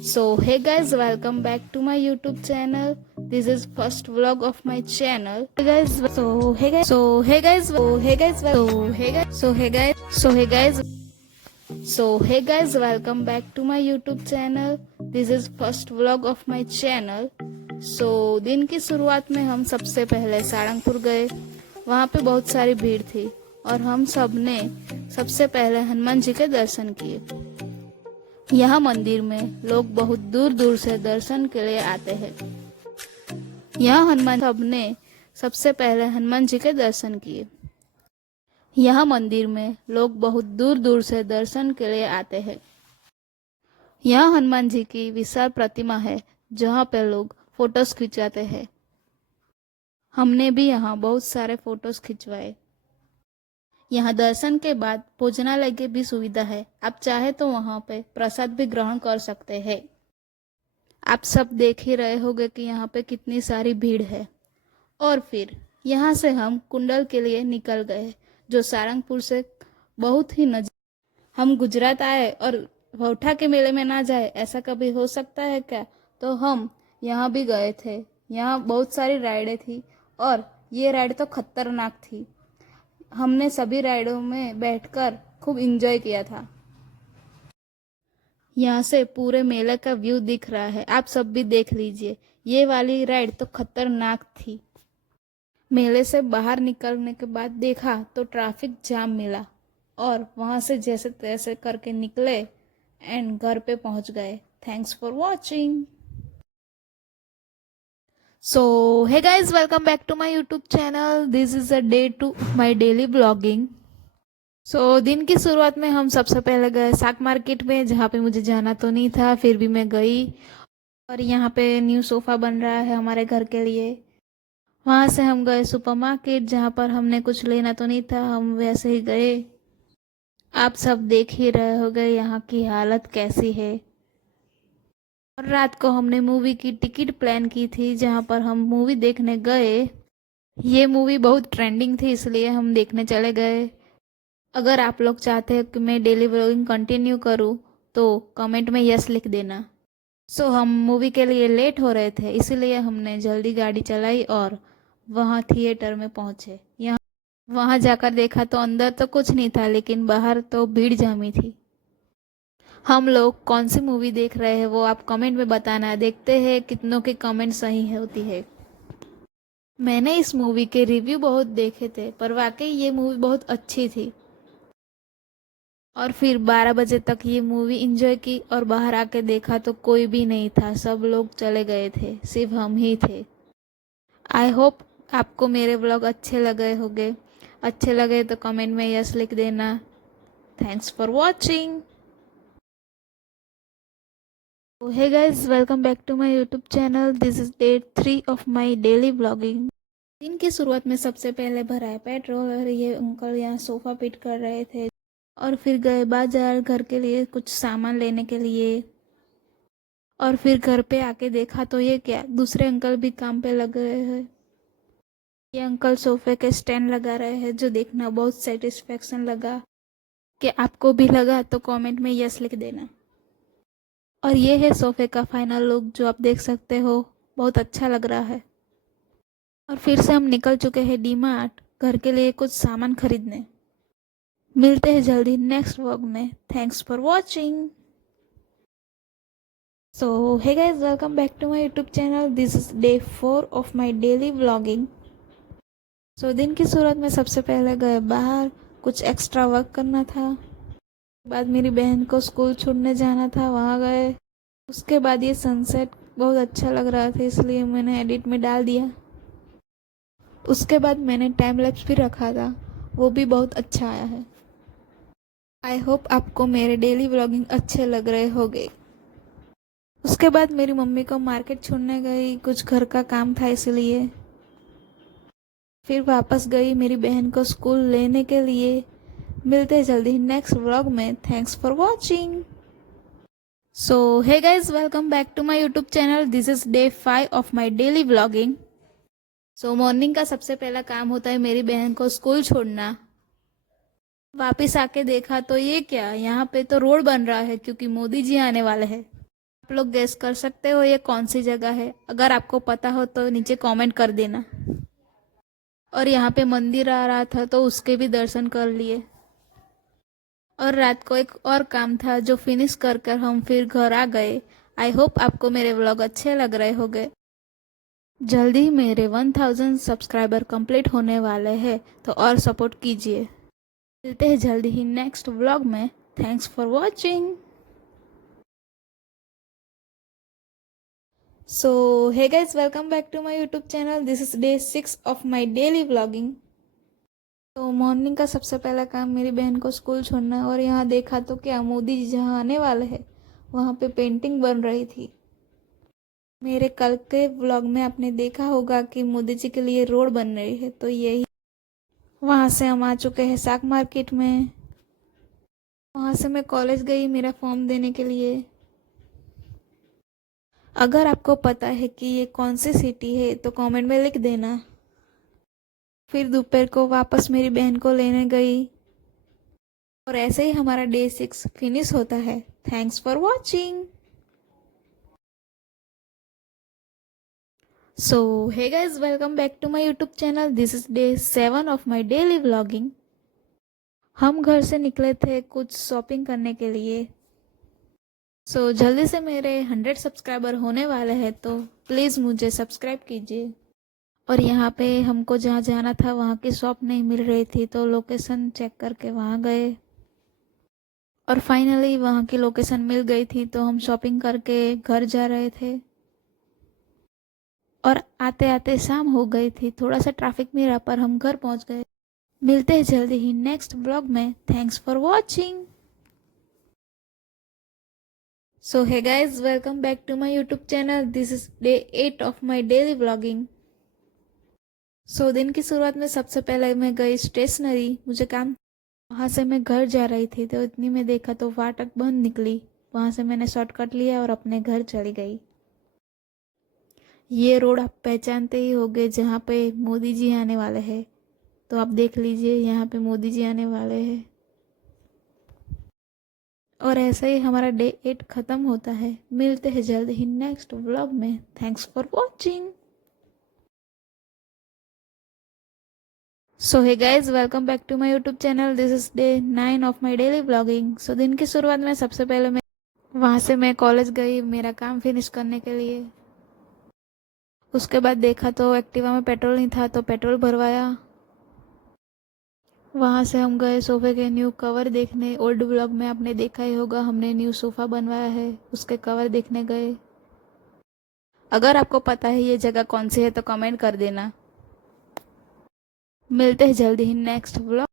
So hey guys, welcome back to my YouTube channel. This is first vlog of my channel. Hey guys, welcome back to my YouTube channel. This is first vlog of my channel. दिन की शुरुआत में हम सबसे पहले सारंगपुर गए। वहाँ पे बहुत सारी भीड़ थी और हम सब ने सबसे पहले हनुमान जी के दर्शन किए। यह मंदिर में लोग बहुत दूर दूर से दर्शन के लिए आते हैं। यह हनुमान सब ने सबसे पहले हनुमान जी के दर्शन किए। यह मंदिर में लोग बहुत दूर दूर से दर्शन के लिए आते हैं। यह हनुमान जी की विशाल प्रतिमा है जहाँ पे लोग फोटोज खिंचाते हैं। हमने भी यहाँ बहुत सारे फोटोज खिंचवाए। यहाँ दर्शन के बाद भोजनालय की भी सुविधा है। आप चाहे तो वहाँ पे प्रसाद भी ग्रहण कर सकते हैं। आप सब देख ही रहे होंगे कि यहाँ पे कितनी सारी भीड़ है। और फिर यहाँ से हम कुंडल के लिए निकल गए, जो सारंगपुर से बहुत ही नजदीक। हम गुजरात आए और वौठा के मेले में ना जाए, ऐसा कभी हो सकता है क्या? तो हम यहाँ भी गए थे। यहाँ बहुत सारी राइडें थी और ये राइड तो खतरनाक थी। हमने सभी राइडों में बैठकर खूब एंजॉय किया था। यहाँ से पूरे मेले का व्यू दिख रहा है, आप सब भी देख लीजिए। ये वाली राइड तो खतरनाक थी। मेले से बाहर निकलने के बाद देखा तो ट्रैफिक जाम मिला और वहां से जैसे तैसे करके निकले एंड घर पे पहुंच गए। Thanks for watching. So hey guys, welcome back to my YouTube channel. This is a day 2 of my daily vlogging. दिन की शुरुआत में हम सबसे पहले गए साग मार्केट में, जहाँ पे मुझे जाना तो नहीं था, फिर भी मैं गई। और यहाँ पे न्यू सोफा बन रहा है हमारे घर के लिए। वहाँ से हम गए सुपरमार्केट, जहाँ पर हमने कुछ लेना तो नहीं था, हम वैसे ही गए। आप सब देख ही रहे होंगे यहाँ की हालत कैसी है। और रात को हमने मूवी की टिकट प्लान की थी, जहाँ पर हम मूवी देखने गए। ये मूवी बहुत ट्रेंडिंग थी, इसलिए हम देखने चले गए। अगर आप लोग चाहते हैं कि मैं डेली व्लॉगिंग कंटिन्यू करूँ तो कमेंट में यस लिख देना। हम मूवी के लिए लेट हो रहे थे, इसीलिए हमने जल्दी गाड़ी चलाई और वहाँ थिएटर में पहुँचे। वहाँ जाकर देखा तो अंदर तो कुछ नहीं था, लेकिन बाहर तो भीड़ जमी थी। हम लोग कौन सी मूवी देख रहे हैं वो आप कमेंट में बताना। देखते हैं कितनों के कमेंट सही होती है। मैंने इस मूवी के रिव्यू बहुत देखे थे, पर वाकई ये मूवी बहुत अच्छी थी। और फिर 12 बजे तक ये मूवी एंजॉय की और बाहर आके देखा तो कोई भी नहीं था, सब लोग चले गए थे, सिर्फ हम ही थे। आई होप आपको मेरे व्लॉग अच्छे लगे होंगे। अच्छे लगे तो कमेंट में यस लिख देना। Thanks for watching. Hey guys, welcome back to my YouTube channel. This is day 3 of my daily vlogging. दिन की शुरुआत में सबसे पहले भरा है पेट्रोल और ये अंकल यहाँ सोफा फिट कर रहे थे। और फिर गए बाजार घर के लिए कुछ सामान लेने के लिए। और फिर घर पे आके देखा तो ये क्या, दूसरे अंकल भी काम पे लग गए हैं। ये अंकल सोफे के स्टैंड लगा रहे हैं, जो देखना बहुत सेटिस्फेक्शन लगा। कि आपको भी लगा तो कमेंट में यस लिख देना। और ये है सोफे का फाइनल लुक, जो आप देख सकते हो, बहुत अच्छा लग रहा है। और फिर से हम निकल चुके हैं डी मार्ट घर के लिए कुछ सामान खरीदने। मिलते हैं जल्दी नेक्स्ट व्लॉग में। Thanks for watching. Hey guys, welcome back to my YouTube channel. This is day 4 of my daily vlogging. दिन की शुरुआत में सबसे पहले गए बाहर, कुछ एक्स्ट्रा वर्क करना था। बाद मेरी बहन को स्कूल छोड़ने जाना था, वहाँ गए। उसके बाद ये सनसेट बहुत अच्छा लग रहा था, इसलिए मैंने एडिट में डाल दिया। उसके बाद मैंने टाइम लैप्स भी रखा था, वो भी बहुत अच्छा आया है। आई होप आपको मेरे डेली व्लॉगिंग अच्छे लग रहे होंगे। उसके बाद मेरी मम्मी को मार्केट छोड़ने गई, कुछ घर का काम था इसलिए। फिर वापस गई मेरी बहन को स्कूल लेने के लिए। मिलते जल्दी नेक्स्ट व्लॉग में। Thanks for watching. Hey guys, welcome back to my YouTube channel. This is day 5 of my daily vlogging. Morning का सबसे पहला काम होता है मेरी बहन को स्कूल छोड़ना। वापस आके देखा तो ये क्या, यहाँ पे तो रोड बन रहा है क्योंकि मोदी जी आने वाले हैं। आप लोग गेस कर सकते हो ये कौन सी जगह है? अगर आपको पता हो तो नीचे कमेंट कर देना। और यहाँ पे मंदिर आ रहा था तो उसके भी दर्शन कर लिए। और रात को एक और काम था जो फिनिश कर कर हम फिर घर आ गए। आई होप आपको मेरे व्लॉग अच्छे लग रहे होंगे। जल्दी ही मेरे 1000 सब्सक्राइबर कंप्लीट होने वाले हैं, तो और सपोर्ट कीजिए। मिलते हैं जल्दी ही नेक्स्ट व्लॉग में। Thanks for watching. So hey guys, welcome back to my YouTube channel. This is day 6 of my daily vlogging. तो मॉर्निंग का सबसे पहला काम मेरी बहन को स्कूल छोड़ना है। और यहाँ देखा तो क्या, मोदी जी जहाँ आने वाले हैं वहाँ पे पेंटिंग बन रही थी। मेरे कल के व्लॉग में आपने देखा होगा कि मोदी जी के लिए रोड बन रही है, तो यही। वहाँ से हम आ चुके हैं साग मार्केट में। वहाँ से मैं कॉलेज गई मेरा फॉर्म देने के लिए। अगर आपको पता है कि ये कौन सी सिटी है तो कमेंट में लिख देना। फिर दोपहर को वापस मेरी बहन को लेने गई। और ऐसे ही हमारा डे 6 फिनिश होता है। Thanks for watching. So hey guys, welcome back to my YouTube channel. This is day 7 of my daily vlogging. हम घर से निकले थे कुछ शॉपिंग करने के लिए। जल्दी से मेरे 100 सब्सक्राइबर होने वाले हैं, तो प्लीज़ मुझे सब्सक्राइब कीजिए। और यहाँ पे हमको जहाँ जाना था वहाँ की शॉप नहीं मिल रही थी, तो लोकेशन चेक करके वहाँ गए। और फाइनली वहाँ की लोकेशन मिल गई थी, तो हम शॉपिंग करके घर जा रहे थे। और आते आते शाम हो गई थी, थोड़ा सा ट्रैफिक मिला पर हम घर पहुँच गए। मिलते हैं जल्दी ही नेक्स्ट ब्लॉग में। Thanks for watching. So hey guys, welcome back to my YouTube channel. This is day 8 of my daily vlogging. दिन की शुरुआत में सबसे पहले मैं गई स्टेशनरी, मुझे काम। वहाँ से मैं घर जा रही थी तो इतनी में देखा तो फाटक बंद निकली। वहाँ से मैंने शॉर्टकट लिया और अपने घर चली गई। ये रोड आप पहचानते ही होंगे जहाँ पे मोदी जी आने वाले हैं, तो आप देख लीजिए यहाँ पे मोदी जी आने वाले हैं। और ऐसे ही हमारा डे 8 ख़त्म होता है। मिलते हैं जल्द ही नेक्स्ट व्लॉग में। Thanks for watching. So hey guys, welcome back to my YouTube channel. This is day 9 of my daily vlogging. दिन की शुरुआत में सबसे पहले मैं वहाँ से मैं कॉलेज गई मेरा काम फिनिश करने के लिए। उसके बाद देखा तो एक्टिवा में पेट्रोल नहीं था, तो पेट्रोल भरवाया। वहाँ से हम गए सोफे के न्यू कवर देखने। ओल्ड व्लॉग में आपने देखा ही होगा हमने न्यू सोफ़ा बनवाया है, उसके कवर देखने गए। अगर आपको पता है ये जगह कौन सी है तो कमेंट कर देना। मिलते हैं जल्दी ही नेक्स्ट व्लॉग।